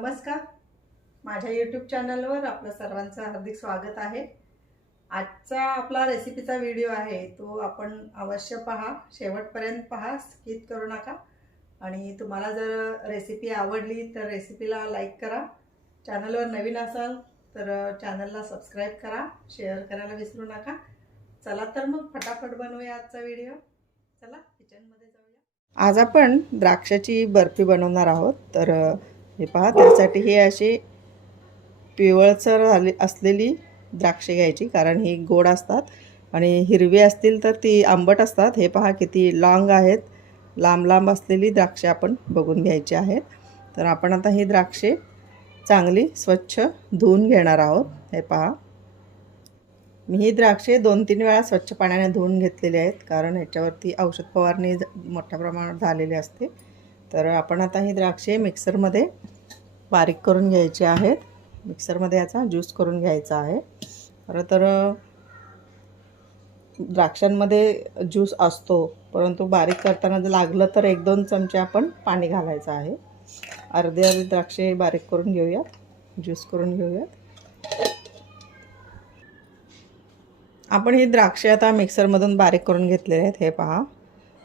नमस्कार. माझ्या यूट्यूब चॅनलवर आपलं सर्वांचं हार्दिक स्वागत आहे. आजचा आपला रेसिपीचा व्हिडिओ आहे तो आपण अवश्य पहा, शेवटपर्यंत पहा, स्किप करू नका. आणि तुम्हाला जर रेसिपी आवडली तर रेसिपीला लाईक करा. चॅनलवर नवीन असाल तर चॅनलला सबस्क्राईब करा, शेअर करायला विसरू नका. चला तर मग फटाफट बनवूया आजचा व्हिडिओ. चला किचनमध्ये जाऊया. आज आपण द्राक्षाची बर्फी बनवणार आहोत. तर हे पहा, त्यासाठी हे अशी पिवळसर असलेली द्राक्षे घ्यायची, कारण ही गोड असतात. आणि हिरवी असतील तर ती आंबट असतात. हे पहा किती लॉंग आहेत, लांब लांब असलेली द्राक्षे आपण बघून घ्यायची आहेत. तर आपण आता ही द्राक्षे चांगली स्वच्छ धुवून घेणार आहोत. हे पहा, मी ही द्राक्षे 2-3 वेळा स्वच्छ पाण्याने धुवून घेतलेली आहेत, कारण ह्याच्यावरती औषध फवारणी मोठ्या प्रमाणात झालेली असते. तर आपण आता ही द्राक्षे मिक्सरमध्ये बारीक करून घ्यायची आहेत. मिक्सरमध्ये याचा ज्यूस करून घ्यायचा आहे. खरं तर द्राक्षांमध्ये ज्यूस असतो, परंतु बारीक करताना जर लागलं तर 1-2 चमचे आपण पाणी घालायचं आहे. अर्धे द्राक्षे बारीक करून घेऊयात, ज्यूस करून घेऊयात. आपण ही द्राक्षे आता मिक्सरमधून बारीक करून घेतलेले आहेत. हे पहा,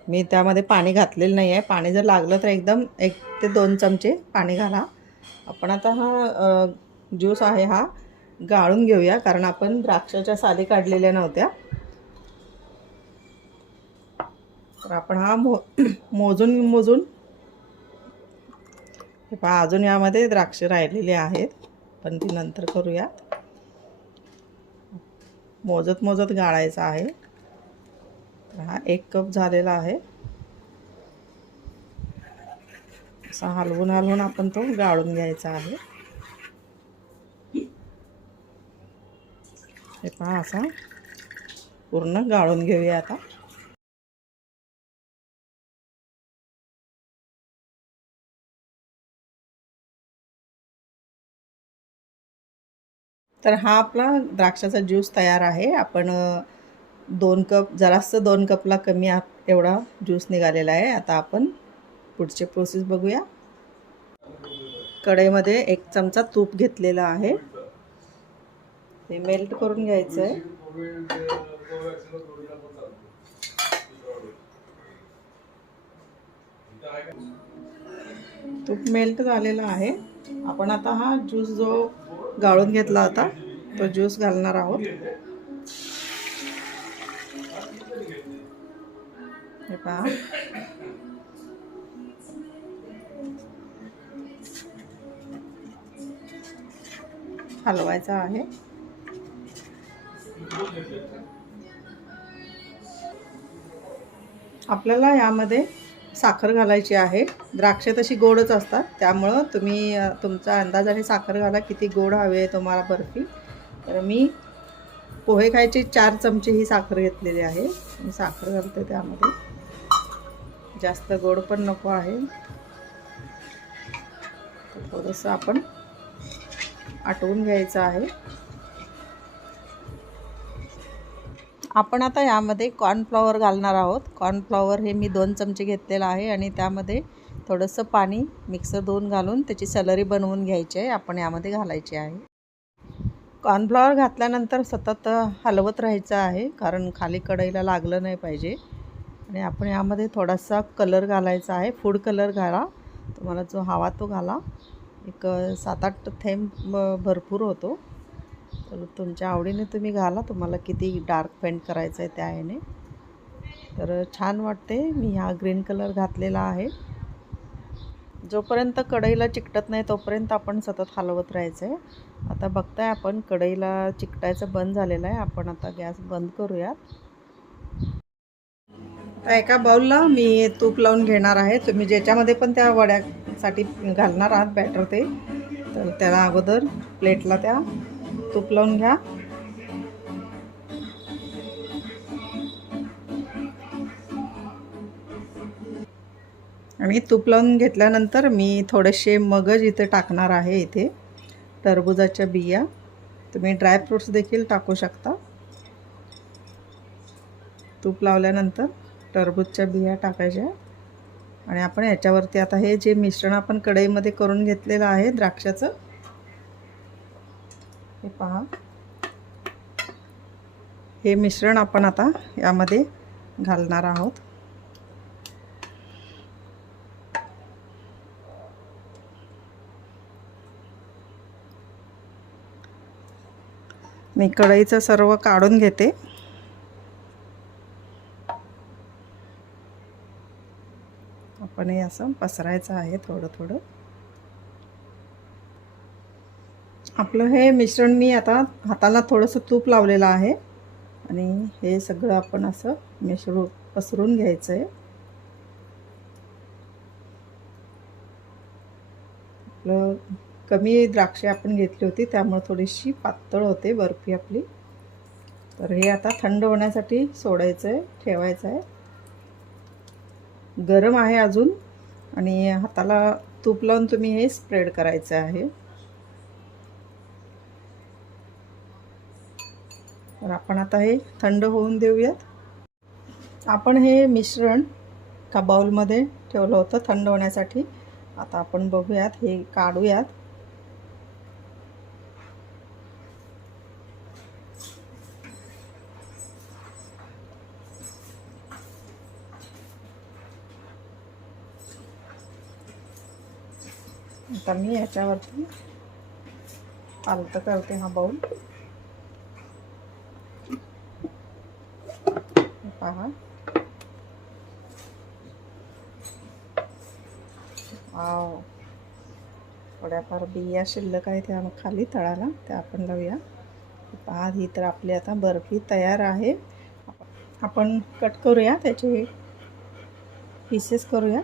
मी त्यामध्ये पाणी घातलेलं नाही आहे. पाणी जर लागलं तर एकदम 1 ते 2 चमचे पाणी घाला. आपण आता हा ज्यूस आहे हा गाळून घेऊया, कारण आपण द्राक्षाच्या साली काढलेल्या नव्हत्या. तर आपण हा मोजून हे पहा, अजून यामध्ये द्राक्ष राहिलेले आहेत, पण ती नंतर करूया. मोजत गाळायचा आहे. तर हा 1 कप झालेला आहे. असा हलवून आपण तो गाळून घ्यायचा आहे. हे पहा, असा पूर्ण गाळून घेऊया आता. तर हा आपला द्राक्षाचा ज्यूस तयार आहे. आपण 2 कप, जरासं 2 कपला कमी एवढा ज्यूस निघालेला आहे. आता आपण पुढचे प्रोसेस बघूया. कढईमध्ये 1 चमचा तूप घेतलेला आहे. ते मेल्ट करून घ्यायचं आहे. तूप मेल्ट झालेला आहे. आपण आता हा ज्यूस जो गाळून घेतला होता तो ज्यूस घालणार आहोत. हे पहा, हलवायचा आहे. आपल्याला यामध्ये साखर घालायची आहे. द्राक्षे तशी गोडच असतात, त्यामुळं तुम्ही तुमच्या अंदाजाने साखर घाला, किती गोड हवी आहे तुम्हाला बर्फी. तर मी पोहे खायचे 4 चमचे ही साखर घेतलेली आहे. मी साखर घालते त्यामध्ये. जास्त गोड पण नको आहे. थोडंसं आपण आटवून घ्यायचं आहे. आपण आता यामध्ये कॉर्नफ्लॉवर घालणार आहोत. कॉर्नफ्लॉवर हे मी 2 चमचे घेतलेलं आहे आणि त्यामध्ये थोडंसं पाणी मिक्सर धुवून घालून त्याची सलरी बनवून घ्यायची आहे. आपण यामध्ये घालायची आहे. कॉर्नफ्लॉवर घातल्यानंतर सतत हलवत राहायचं आहे, कारण खाली कढईला लागलं नाही पाहिजे. आणि आपण यामध्ये थोडासा कलर घालायचा आहे. फूड कलर घाला, तुम्हाला जो हवा तो घाला. एक 7-8 थेंब भरपूर होतो. तर तुमच्या आवडीने तुम्ही घाला, तुम्हाला किती डार्क पेंट करायचं आहे त्या ह्याने. तर छान वाटते. मी हा ग्रीन कलर घातलेला आहे. जोपर्यंत कढईला चिकटत नाही तोपर्यंत आपण सतत हलवत राहायचं आहे. आता बघताय आपण कढईला चिकटायचं बंद झालेलं आहे. आपण आता गॅस बंद करूयात. आता एका बाउलला मी तूप लावून घेणार आहे. तुम्ही ज्याच्यामध्ये पण त्या वड्यासाठी घालणार आहात बॅटर ते, तर त्याला अगोदर प्लेटला त्या तूप लावून घ्या. आणि तूप लावून घेतल्यानंतर मी थोडेसे मगज इथे टाकणार आहे. इथे टरबुजाच्या बिया, तुम्ही ड्रायफ्रूट्स देखील टाकू शकता. तूप लावल्यानंतर टरबूजच्या बिया टाकायच्या. आणि आपण याच्यावरती आता हे जे मिश्रण आपण कढईमध्ये करून घेतलेलं आहे द्राक्षाचं, हे पहा, हे मिश्रण आपण आता यामध्ये घालणार आहोत. मी कढईचं सर्व काढून घेते. आपण हे असं पसरायचं आहे थोडं थोडं. आपलं हे मिश्रण मी आता हाताला थोडंसं तूप लावलेलं आहे आणि हे सगळं आपण असं पसरून घ्यायचं आहे. आपलं कमी द्राक्षे आपण घेतली होती त्यामुळे थोडीशी पातळ होते बर्फी आपली. तर हे आता थंड होण्यासाठी सोडायचं आहे, ठेवायचं आहे. गरम आहे अजून आणि हाताला तूप लावून तुम्ही हे स्प्रेड करायचं आहे. तर आपण आता हे थंड होऊन देऊयात. आपण हे मिश्रण का बाउलमध्ये ठेवलं होतं थंड होण्यासाठी. आता आपण बघूयात, हे काढूयात. आता मी याच्यावरती पालतं करते हा बाउल. पहा, वाव, थोड्याफार बिया शिल्लक आहे त्या खाली तळाला, त्या आपण लावूया. पहा, ही तर आपली आता बर्फी तयार आहे. आपण कट करूया, त्याचे पीसेस करूया.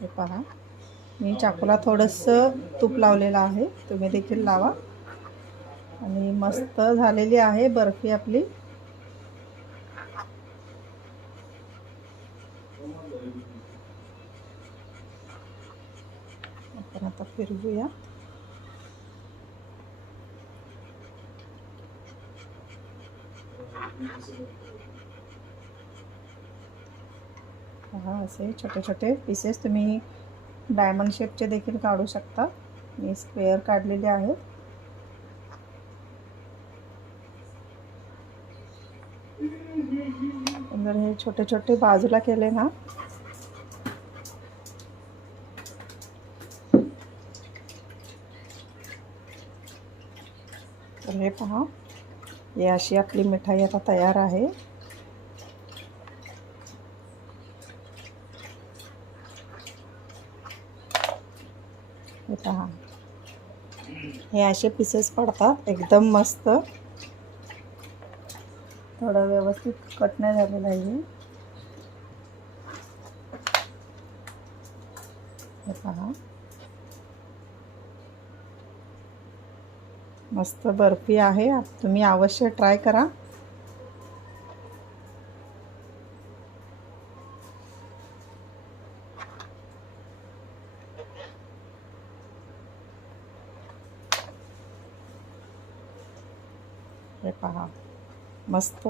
हे पहा, मी चाकूला थोडंसं तूप लावलेलं आहे, तुम्ही देखील लावा. आणि मस्त झालेली आहे बर्फी आपली. आपण आता फिरवूया. हा, असे छोटे छोटे पीसेस तुम्ही डायमंड शेपचे देखील काढू शकता. मी स्क्वेअर काढलेले आहेत. जर हे छोटे छोटे बाजूला केले ना, तर हे पहा, हे अशी आपली मिठाई आता तयार आहे. हे पहा, हे असे पीसेस पडतात एकदम मस्त. थोडं व्यवस्थित कट नाही झालेलं आहे. हे पहा, मस्त बर्फी आहे. तुम्ही अवश्य ट्राय करा. हे पहा, मस्त.